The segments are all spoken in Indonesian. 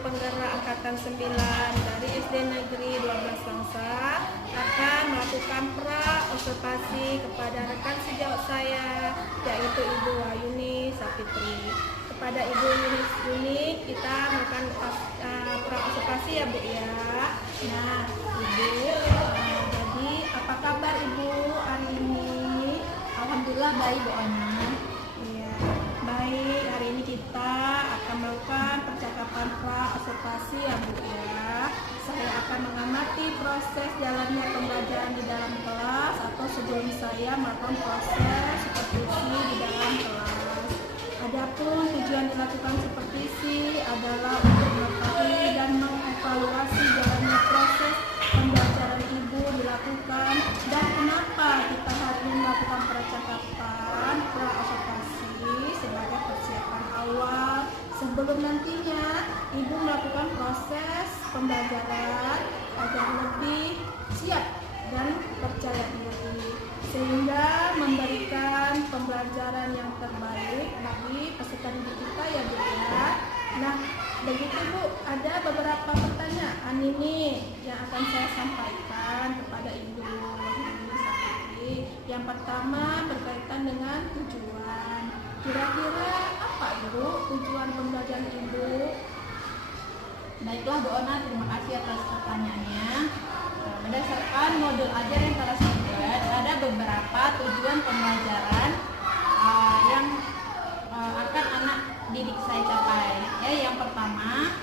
Penggerak Angkatan 9 dari SD Negeri 12 Langsa akan melakukan pra-observasi kepada rekan sejawat saya, yaitu Ibu Wayuni Sapitri. Kepada Ibu Yuni kita melakukan pra-observasi ya Bu ya. Nah Ibu, jadi apa kabar Ibu hari ini? Alhamdulillah baik Bu Ona. Iya, baik. Hari ini kita akan melakukan percakapan pra-observasi ya Bu ya. Saya akan mengamati proses jalannya pembelajaran di dalam kelas atau sebelum saya melakukan proses supervisi di dalam kelas. Adapun tujuan dilakukan supervisi adalah untuk mengetahui dan mengevaluasi jalannya proses pembelajaran Ibu dilakukan dan kenapa kita hari ini melakukan percakapan pra-observasi sebagai persiapan awal sebelum nantinya Ibu melakukan proses pembelajaran agar lebih siap dan percaya diri sehingga memberikan pembelajaran yang terbaik bagi peserta didik kita ya Bu ya. Nah begitu Bu, ada beberapa pertanyaan ini yang akan saya sampaikan kepada Ibu Sapitri. Yang pertama berkaitan dengan tujuan. Kira-kira apa Ibu tujuan pembelajaran Ibu? Baiklah Bu Ona, terima kasih atas pertanyaannya. Berdasarkan modul ajar yang telah saya buat, ada beberapa tujuan pembelajaran yang akan anak didik saya capai. Ya, yang pertama,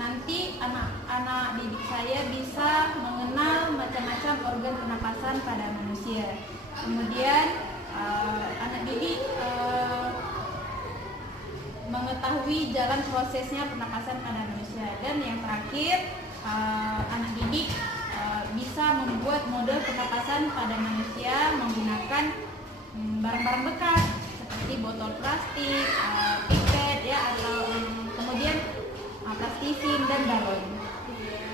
nanti anak-anak didik saya bisa mengenal macam-macam organ pernapasan pada manusia. Kemudian anak didik mengetahui jalan prosesnya pernapasan pada manusia. Dan yang terakhir, anak didik bisa membuat model pernapasan pada manusia menggunakan barang-barang bekas seperti botol plastik, pipet ya, atau kemudian plastisin dan galon. Iya,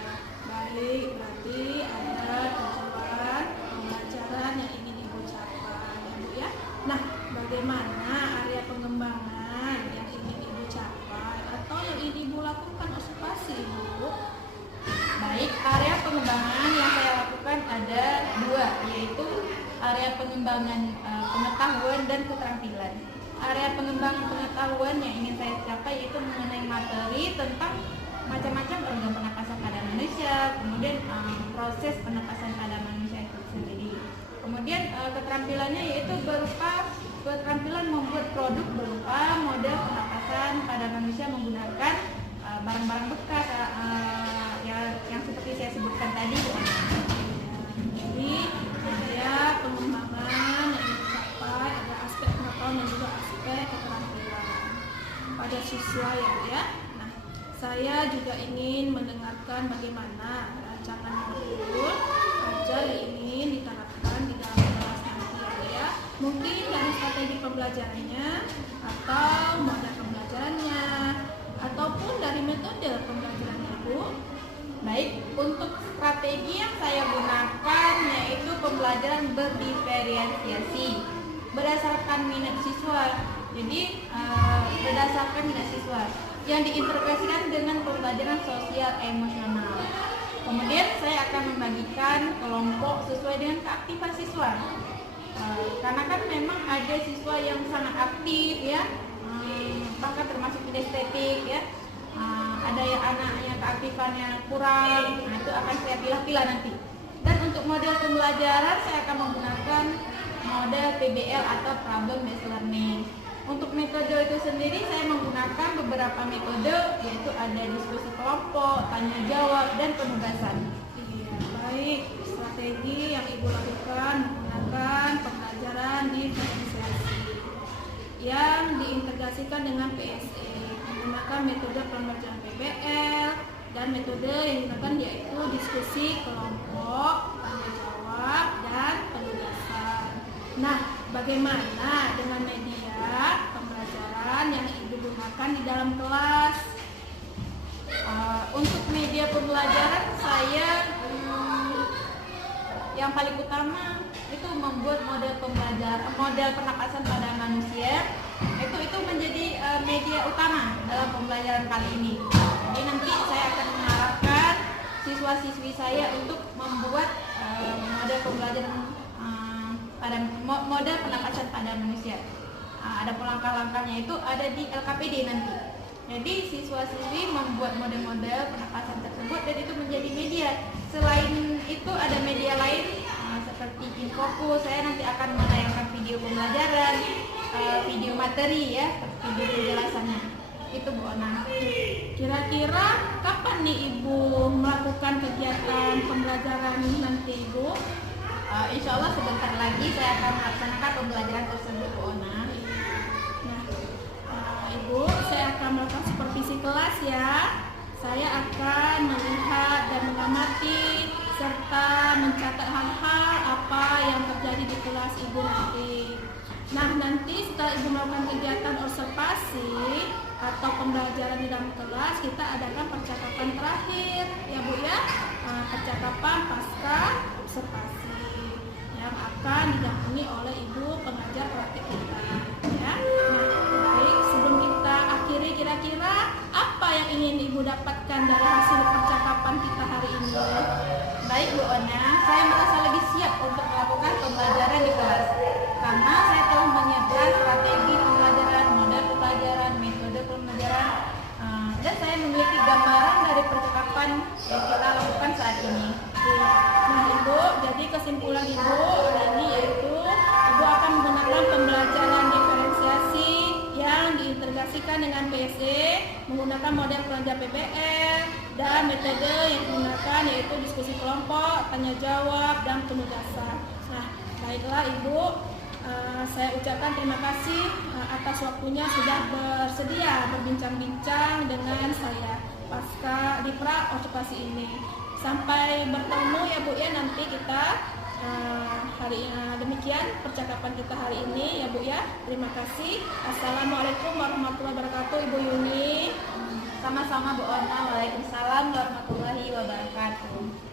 baik. Berarti ada tujuan pembelajaran yang ingin Ibu capai ya Bu ya. Nah, bagaimana area pengembangan yang ingin Ibu capai atau yang ingin Ibu lakukan observasi Ibu? Baik, area pengembangan yang saya lakukan ada dua, yaitu area pengembangan pengetahuan dan keterampilan. Area pengembangan pengetahuan yang ingin saya capai yaitu mengenai materi tentang macam-macam organ pernapasan pada manusia, kemudian proses pernapasan pada manusia itu sendiri. Kemudian keterampilannya yaitu berupa keterampilan membuat produk berupa model pernapasan pada manusia menggunakan barang-barang bekas yang seperti saya sebutkan tadi. Jadi ada pengembangan yang dicapai, ada aspek pengetahuan dan juga aspek keterampilan pada siswa ya Bu ya. Nah, saya juga ingin mendengarkan bagaimana rancangan modul ajar yang ingin diterapkan di dalam kelas nanti ya Bu ya. Mungkin dari strategi pembelajarannya atau model pembelajarannya ataupun dari metode pembelajaran Ibu. Baik, untuk strategi yang saya gunakan yaitu pembelajaran berdiferensiasi berdasarkan minat siswa. Jadi berdasarkan minat siswa yang diintegrasikan dengan pembelajaran sosial emosional. Kemudian saya akan membagikan kelompok sesuai dengan keaktifan siswa. Karena kan memang ada siswa yang sangat aktif ya, bahkan termasuk kinestetik ya. Ada yang anaknya keaktifannya kurang, nah itu akan saya pilih-pilih nanti. Dan untuk model pembelajaran saya akan menggunakan model PBL atau Problem Based Learning. Untuk metode itu sendiri saya menggunakan beberapa metode, yaitu ada diskusi kelompok, tanya jawab, dan penugasan. Iya, baik. Strategi yang Ibu lakukan menggunakan pembelajaran diferensiasi yang diintegrasikan dengan PSE, menggunakan metode pembelajaran PBL dan metode yang digunakan yaitu diskusi kelompok, tanya jawab, dan penugasan. Nah, bagaimana dengan media pembelajaran yang Ibu gunakan di dalam kelas? Untuk media pembelajaran saya yang paling utama itu membuat model pembelajaran, model pernapasan pada manusia. Itu menjadi media utama dalam pembelajaran pembelajaran kali ini. Jadi nanti saya akan mengarahkan siswa-siswi saya untuk membuat model pembelajaran pada model pernapasan pada manusia. Ada langkah-langkahnya itu ada di LKPD nanti. Jadi siswa-siswi membuat model-model pernapasan tersebut dan itu menjadi media. Selain itu ada media lain seperti Infoku. Saya nanti akan menayangkan video pembelajaran, video materi ya, video penjelasannya. Itu Bu Ona. Kira-kira kapan nih Ibu melakukan kegiatan pembelajaran nanti Ibu? Insya Allah sebentar lagi saya akan melaksanakan pembelajaran tersebut Bu Ona. Ibu, saya akan melakukan supervisi kelas ya. Saya akan melihat dan mengamati serta mencatat hal-hal apa yang terjadi di kelas Ibu nanti. Nah, nanti setelah Ibu melakukan kegiatan observasi atau pembelajaran di dalam kelas, kita adakan percakapan terakhir ya Bu ya. Percakapan pasca observasi yang akan didampingi oleh Ibu pengajar praktik kita ya. Nah, baik, sebelum kita akhiri, kira-kira apa yang ingin Ibu dapatkan dari hasil percakapan kita hari ini? Baik Bu Ona, saya merasa lebih siap untuk melakukan pembelajaran di kelas karena saya telah menyiapkan strategi pembelajaran, model pembelajaran, metode pembelajaran, dan saya memiliki gambaran dari percakapan yang kita lakukan saat ini. Nah Ibu, jadi kesimpulan Ibu hari ini yaitu Ibu akan menggunakan pembelajaran diferensiasi yang diintegrasikan dengan PSE menggunakan model kerja PBL dan metode yang digunakan yaitu diskusi kelompok, tanya jawab, dan penugasan. Nah, baiklah Ibu, saya ucapkan terima kasih atas waktunya sudah bersedia berbincang-bincang dengan saya pasca Dipra observasi ini. Sampai bertemu ya Bu ya, nanti kita demikian percakapan kita hari ini ya Bu ya. Terima kasih. Assalamualaikum warahmatullahi wabarakatuh Ibu Yuni. Sama-sama Bu Ona. Waalaikumsalam warahmatullahi wabarakatuh.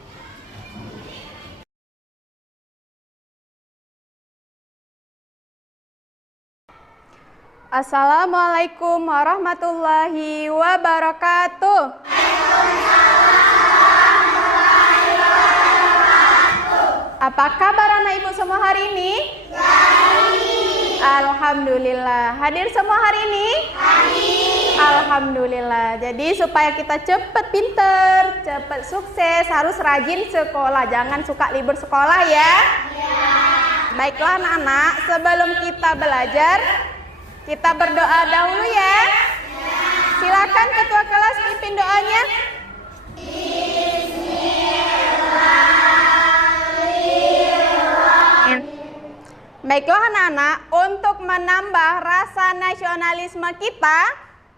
Assalamualaikum warahmatullahi wabarakatuh. Apa kabar anak ibu semua hari ini? Baik. Alhamdulillah. Hadir semua hari ini? Hadir. Alhamdulillah. Jadi supaya kita cepat pinter, cepat sukses, harus rajin sekolah. Jangan suka libur sekolah ya. Baiklah anak-anak, sebelum kita belajar, kita berdoa dahulu ya. Silakan ketua kelas pimpin doanya. Baiklah anak-anak, untuk menambah rasa nasionalisme kita,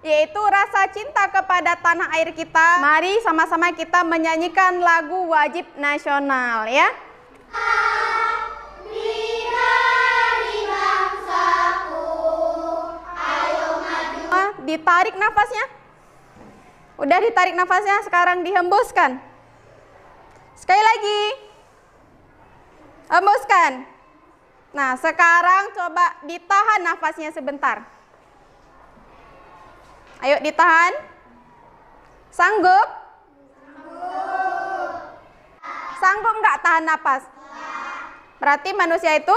yaitu rasa cinta kepada tanah air kita, mari sama-sama kita menyanyikan lagu wajib nasional ya. Ditarik nafasnya. Udah ditarik nafasnya, sekarang dihembuskan. Sekali lagi. Hembuskan. Nah, sekarang coba ditahan nafasnya sebentar. Ayo ditahan. Sanggup? Sanggup nggak tahan nafas? Berarti manusia itu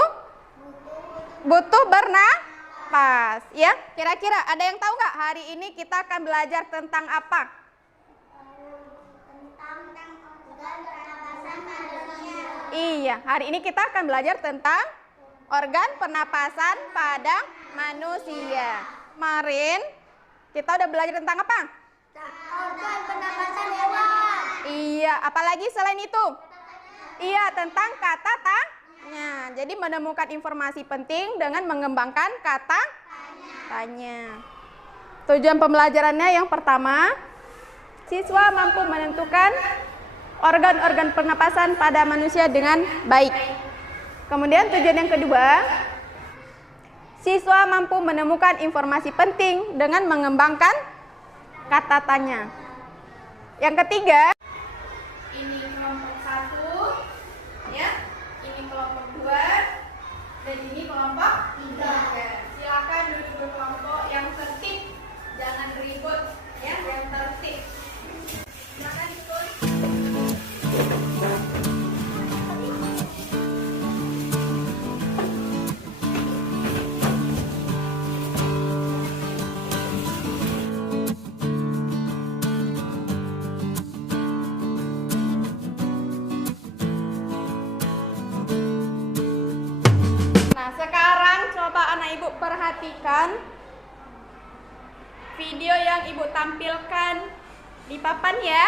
butuh bernapas, ya? Kira-kira ada yang tahu nggak hari ini kita akan belajar tentang apa? Tentang organ pernapasan manusia. Iya, hari ini kita akan belajar tentang organ pernapasan pada manusia. Kemarin kita udah belajar tentang apa? Organ pernapasan hewan. Iya, apalagi selain itu? Iya, tentang kata tanya. Jadi menemukan informasi penting dengan mengembangkan kata tanya. Tujuan pembelajarannya yang pertama, siswa mampu menentukan organ-organ pernapasan pada manusia dengan baik. Kemudian tujuan yang kedua, siswa mampu menemukan informasi penting dengan mengembangkan kata tanya. Yang ketiga, Ini kelompok 1, ya. Ini kelompok 2, dan ini kelompok 3. Silakan duduk berkelompok yang tertib, jangan ribut, ya. perhatikan video yang Ibu tampilkan di papan ya.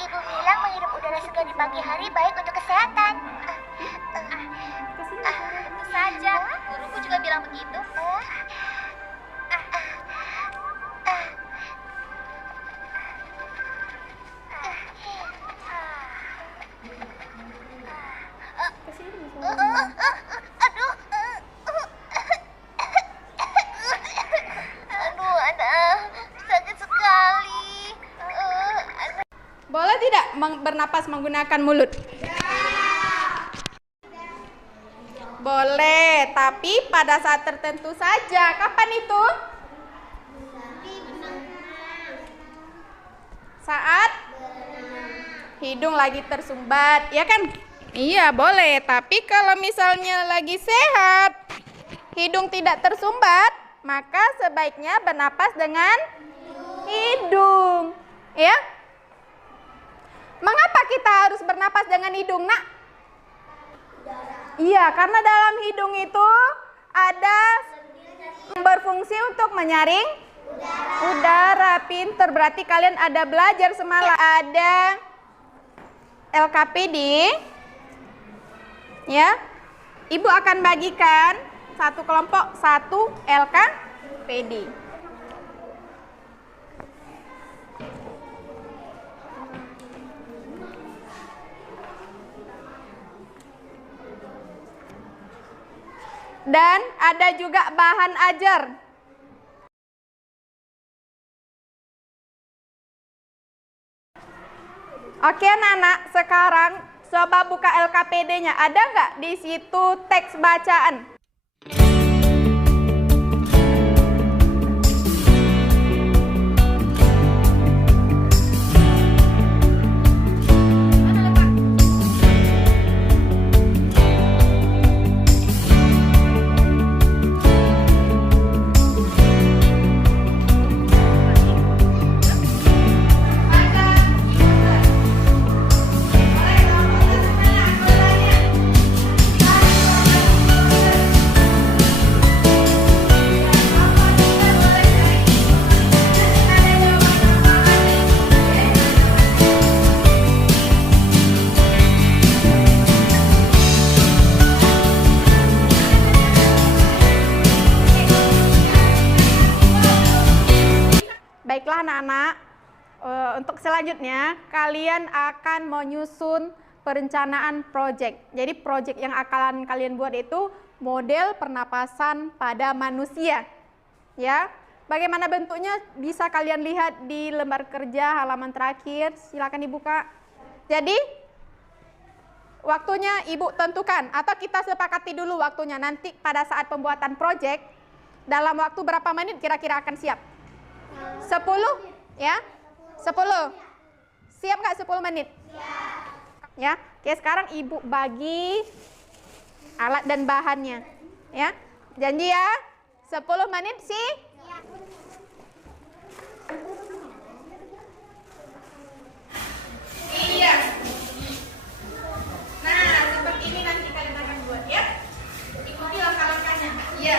Ibu bilang menghirup udara segar di pagi hari baik untuk kesehatan. Tentu saja, guruku juga bilang begitu. Aduh, anak, sakit sekali. Boleh tidak bernapas menggunakan mulut? Boleh, tapi pada saat tertentu saja. Kapan itu? Saat hidung lagi tersumbat, ya kan? Iya, boleh. Tapi kalau misalnya lagi sehat, hidung tidak tersumbat, maka sebaiknya bernapas dengan hidung. Ya? Mengapa kita harus bernapas dengan hidung, Nak? Iya, karena dalam hidung itu ada berfungsi untuk menyaring udara. Pinter, berarti kalian ada belajar semalam. Ada LKPD. Ya. Ibu akan bagikan satu kelompok 1 LKPD. Dan ada juga bahan ajar. Oke anak-anak, sekarang coba buka LKPD-nya. Ada nggak di situ teks bacaan? Baiklah anak-anak, untuk selanjutnya kalian akan menyusun perencanaan proyek. Jadi proyek yang akan kalian buat itu model pernapasan pada manusia. Ya, bagaimana bentuknya bisa kalian lihat di lembar kerja halaman terakhir. Silakan dibuka. Jadi waktunya Ibu tentukan atau kita sepakati dulu waktunya. Nanti pada saat pembuatan proyek dalam waktu berapa menit kira-kira akan siap? 10 ya? 10. Siap nggak 10 menit? Ya. Oke, sekarang Ibu bagi alat dan bahannya. Ya. Janji ya? 10 menit sih? Iya. Nah, seperti ini nanti kalian akan buat ya. Ikuti langkah-langkahnya. Iya.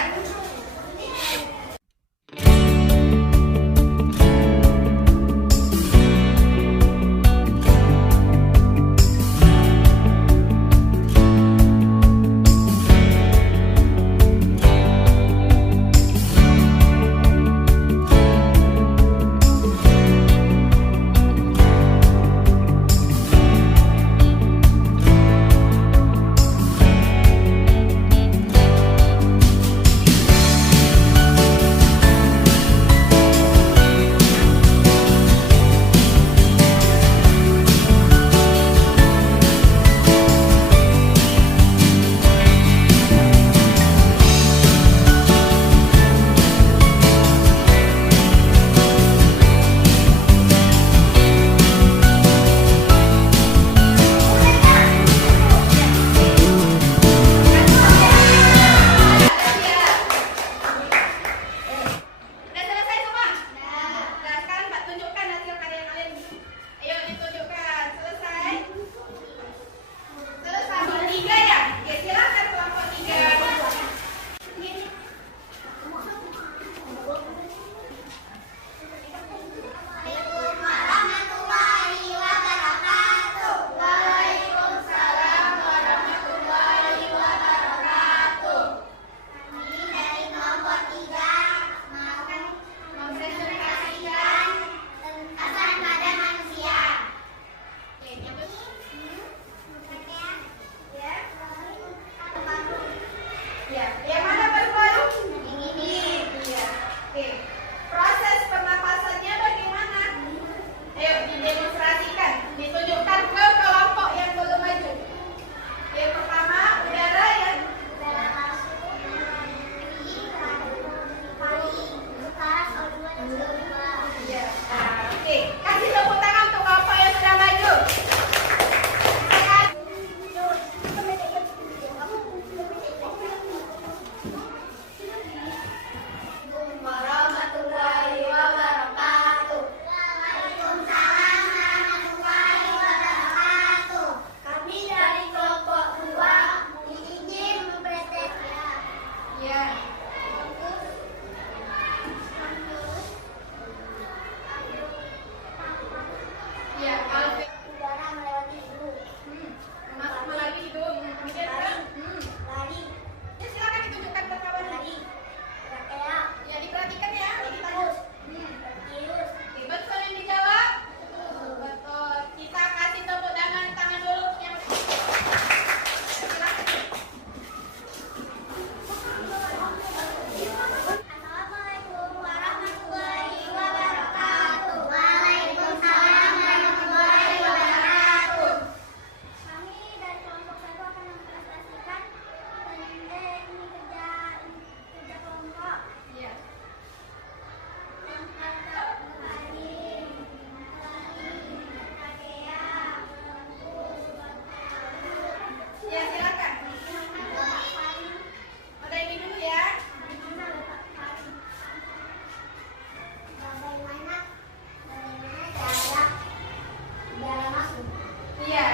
Iya,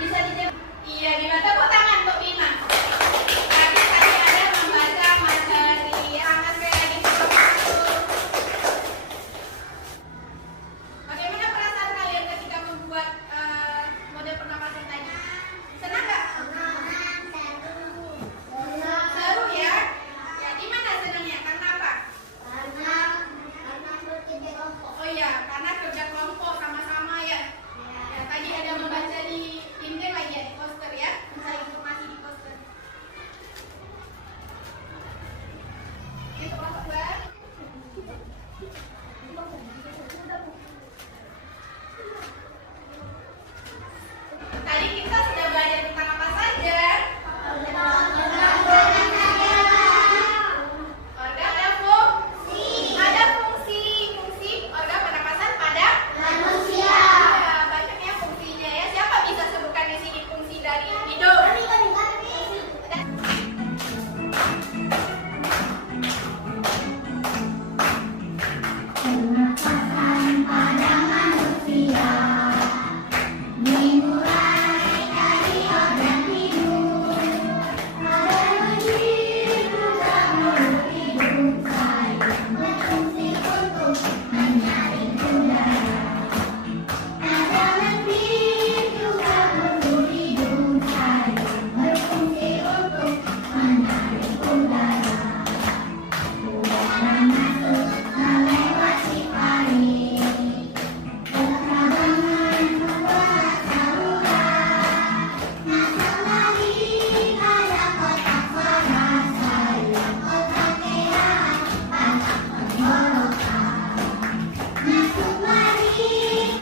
bisa dijawab. Iya, gimana? Tepuk tangan untuk Bima. Tadi ada membaca materi. Tangan sekali lagi untuk. Bagaimana perasaan kalian ketika membuat model pernapasan tadi? Senang nggak? Seru ya? Ya, gimana senangnya? Karena apa? Oh iya, karena kerja kelompok sama-sama ya. Ya, tadi ada membaca di dinding lagi ya, di poster ya, mencari informasi di poster. Ini kelompok dua. Tadi kita sudah belajar tentang apa saja? Organ ada fungsi. Fungsi organ pernapasan pada manusia. Ya, banyak ya fungsinya ya. Siapa bisa sebutkan di sini fungsi dari hidung?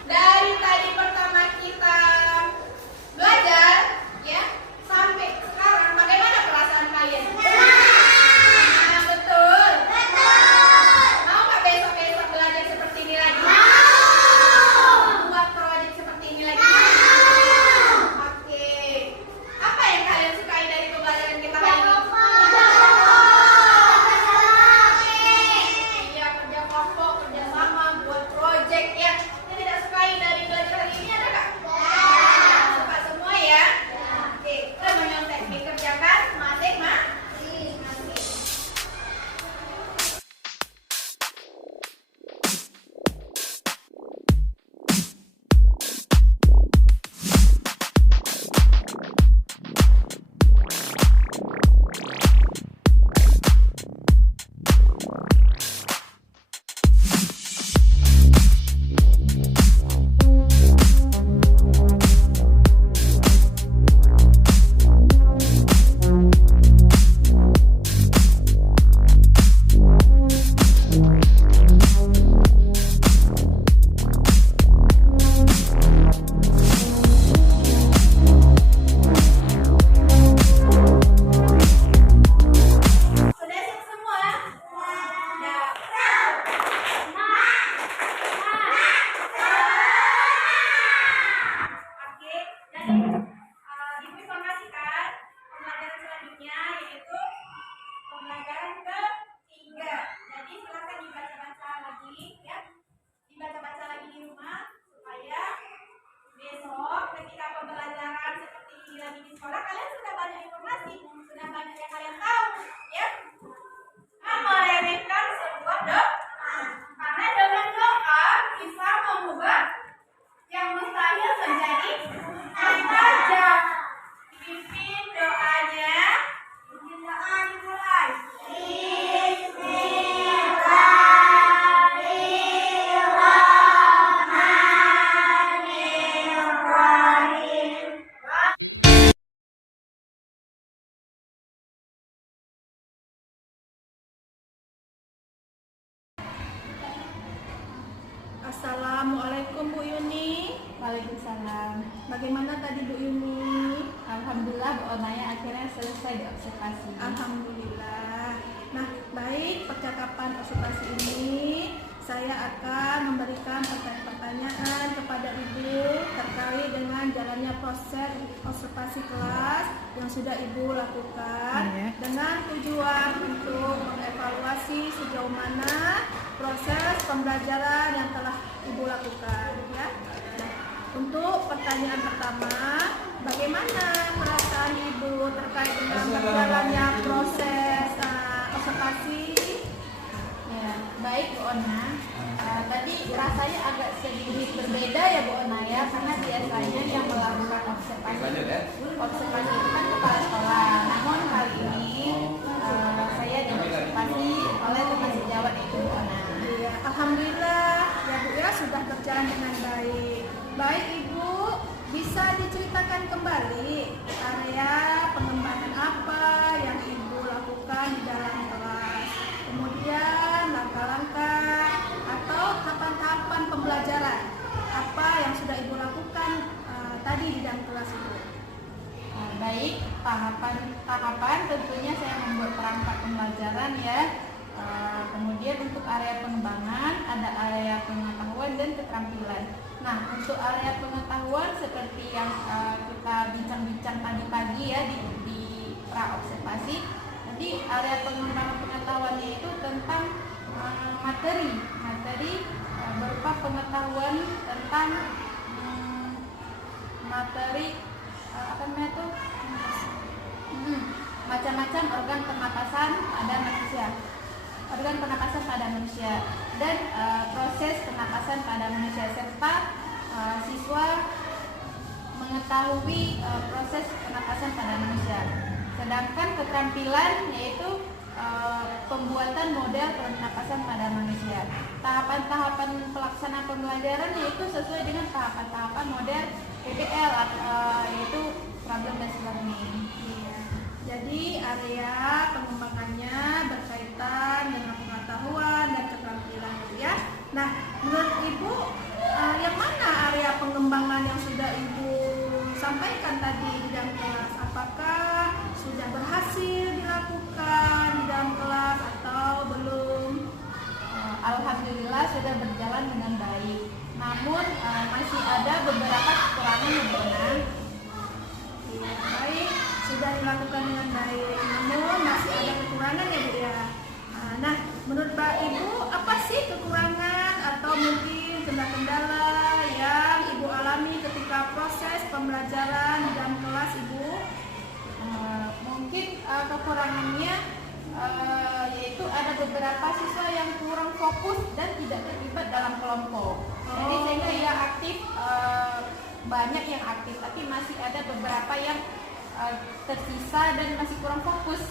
Dari tadi pertama kita belajar ya sampai sekarang bagaimana perasaan kalian? Nah, betul. Mau nggak besok belajar seperti ini lagi? Buat proyek seperti ini lagi? Oke. Apa yang kalian sukai dari pembelajaran kita hari ini? Iya, kerja kelompok, kerja sama, buat proyek ya. Yang tidak sukai dari belajar hari ini ada nggak? Suka semua ya? Oke, kita menyontek dikerjakan masing-masing. Sudah siap semua? Nah. Oke, jadi Ibu informasikan pembelajaran selanjutnya yaitu pembelajaran ketiga. Jadi silakan dibaca-baca lagi ya, dibaca-baca lagi di rumah supaya besok ketika pembelajaran seperti ini lagi di sekolah kalian sudah banyak informasi, sudah banyak yang kalian tahu ya. Meremehkan sebuah doa, karena dengan doa bisa mengubah yang mustahil menjadi mustajab. Pimpin doanya. Pimpin doa dimulai. Assalamualaikum Bu Yuni. Waalaikumsalam. Bagaimana tadi Bu Yuni? Alhamdulillah Bu Omaya akhirnya selesai diobservasi. Alhamdulillah. Nah, baik, percakapan observasi ini saya akan memberikan pertanyaan kepada Ibu terkait dengan jalannya proses observasi kelas yang sudah Ibu lakukan dengan tujuan untuk mengevaluasi sejauh mana proses pembelajaran yang telah Ibu lakukan ya. Nah, untuk pertanyaan pertama, bagaimana perasaan Ibu terkait dengan berjalannya proses observasi? Ya, baik Bu Ona. Tadi rasanya agak sedikit berbeda ya Bu Ona ya, karena biasanya yang melakukan observasi itu kan kepala sekolah. Namun kali ini saya diobservasi oleh teman sejawat itu Bu Ona. Iya, alhamdulillah ya Bu ya, sudah berjalan dengan baik. Baik Ibu, bisa diceritakan kembali area pengembangan apa yang Ibu lakukan di dalam kelas, kemudian langkah-langkah atau tahapan-tahapan pembelajaran apa yang sudah Ibu lakukan tadi di dalam kelas Ibu. Baik, tahapan tentunya saya membuat perangkat pembelajaran ya. Kemudian untuk area pengembangan ada area pengetahuan dan keterampilan. Nah, untuk area pengetahuan seperti yang kita bincang-bincang tadi pagi ya di pra observasi. Jadi area pengembangan pengetahuannya itu tentang materi berupa pengetahuan tentang materi apa namanya itu macam-macam organ pernapasan pada manusia dan proses pernapasan pada manusia, serta siswa mengetahui proses pernapasan pada manusia. Sedangkan keterampilan yaitu pembuatan model pernapasan pada manusia. Tahapan-tahapan pelaksanaan pembelajaran yaitu sesuai dengan tahapan-tahapan model PBL yaitu problem based learning. Jadi area pengembangannya berkaitan dengan pengetahuan dan keterampilan ya. Nah, menurut Ibu yang mana area pengembangan yang sudah Ibu sampaikan tadi di dalam kelas? Apakah sudah berhasil dilakukan di dalam kelas atau belum? Alhamdulillah sudah berjalan dengan baik. Namun masih ada beberapa kekurangan yang benar. Ya, baik, sudah dilakukan dengan baik. Namun masih ada kekurangan ya Bu ya. Nah, menurut Ibu apa sih kekurangan atau mungkin kendala-kendala yang Ibu alami ketika proses pembelajaran di dalam kelas Ibu? Mungkin kekurangannya yaitu ada beberapa siswa yang kurang fokus dan tidak terlibat dalam kelompok. Jadi sehingga yang aktif banyak yang aktif, tapi masih ada beberapa yang tersisa dan masih kurang fokus.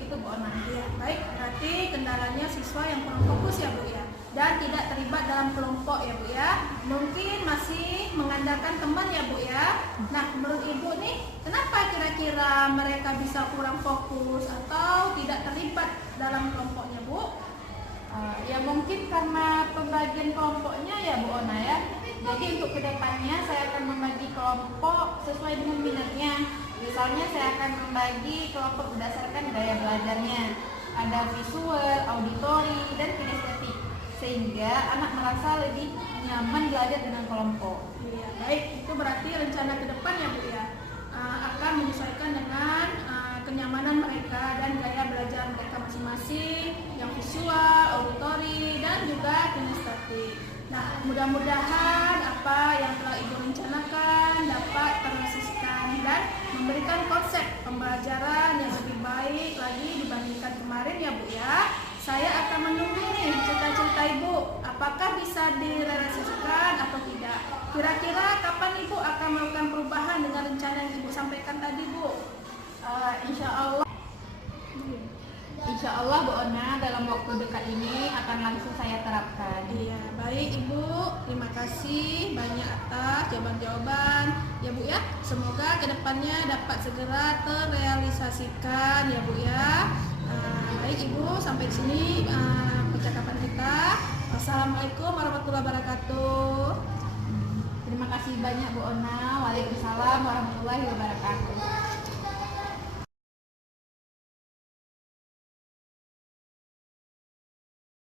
Itu Bu Ona. Ya, baik, berarti kendalanya siswa yang kurang fokus ya Bu ya, dan tidak terlibat dalam kelompok ya Bu ya. Mungkin masih mengandalkan teman ya Bu ya. Nah, menurut Ibu nih, kenapa kira-kira mereka bisa kurang fokus atau tidak terlibat dalam kelompoknya Bu? Ya mungkin karena pembagian kelompoknya ya Bu Ona ya. Jadi untuk kedepannya saya akan membagi kelompok sesuai dengan minatnya. Misalnya saya akan membagi kelompok berdasarkan gaya belajarnya. Ada visual, auditori, dan kinestetik. Sehingga anak merasa lebih nyaman belajar dengan kelompok. Iya, baik. Itu berarti rencana ke depan ya Bu ya, akan menyesuaikan dengan kenyamanan mereka dan gaya belajar mereka masing-masing, yang visual, auditori, dan juga kinestetik. Nah, mudah-mudahan apa yang telah Ibu rencanakan dapat terrealisasikan dan memberikan konsep pembelajaran yang lebih baik lagi dibandingkan kemarin ya Bu ya. Saya akan menunggu nih cerita-cerita Ibu, apakah bisa direalisasikan atau tidak. Kira-kira kapan Ibu akan melakukan perubahan dengan rencana yang Ibu sampaikan tadi Bu? Insya Allah Bu Ona dalam waktu dekat ini akan langsung saya terapkan. Iya, baik Ibu, terima kasih banyak atas jawaban-jawaban ya Bu ya. Semoga kedepannya dapat segera terrealisasikan ya Bu ya. Baik Ibu, sampai di sini percakapan kita. Wassalamualaikum warahmatullahi wabarakatuh. Terima kasih banyak Bu Ona. Waalaikumsalam warahmatullahi wabarakatuh.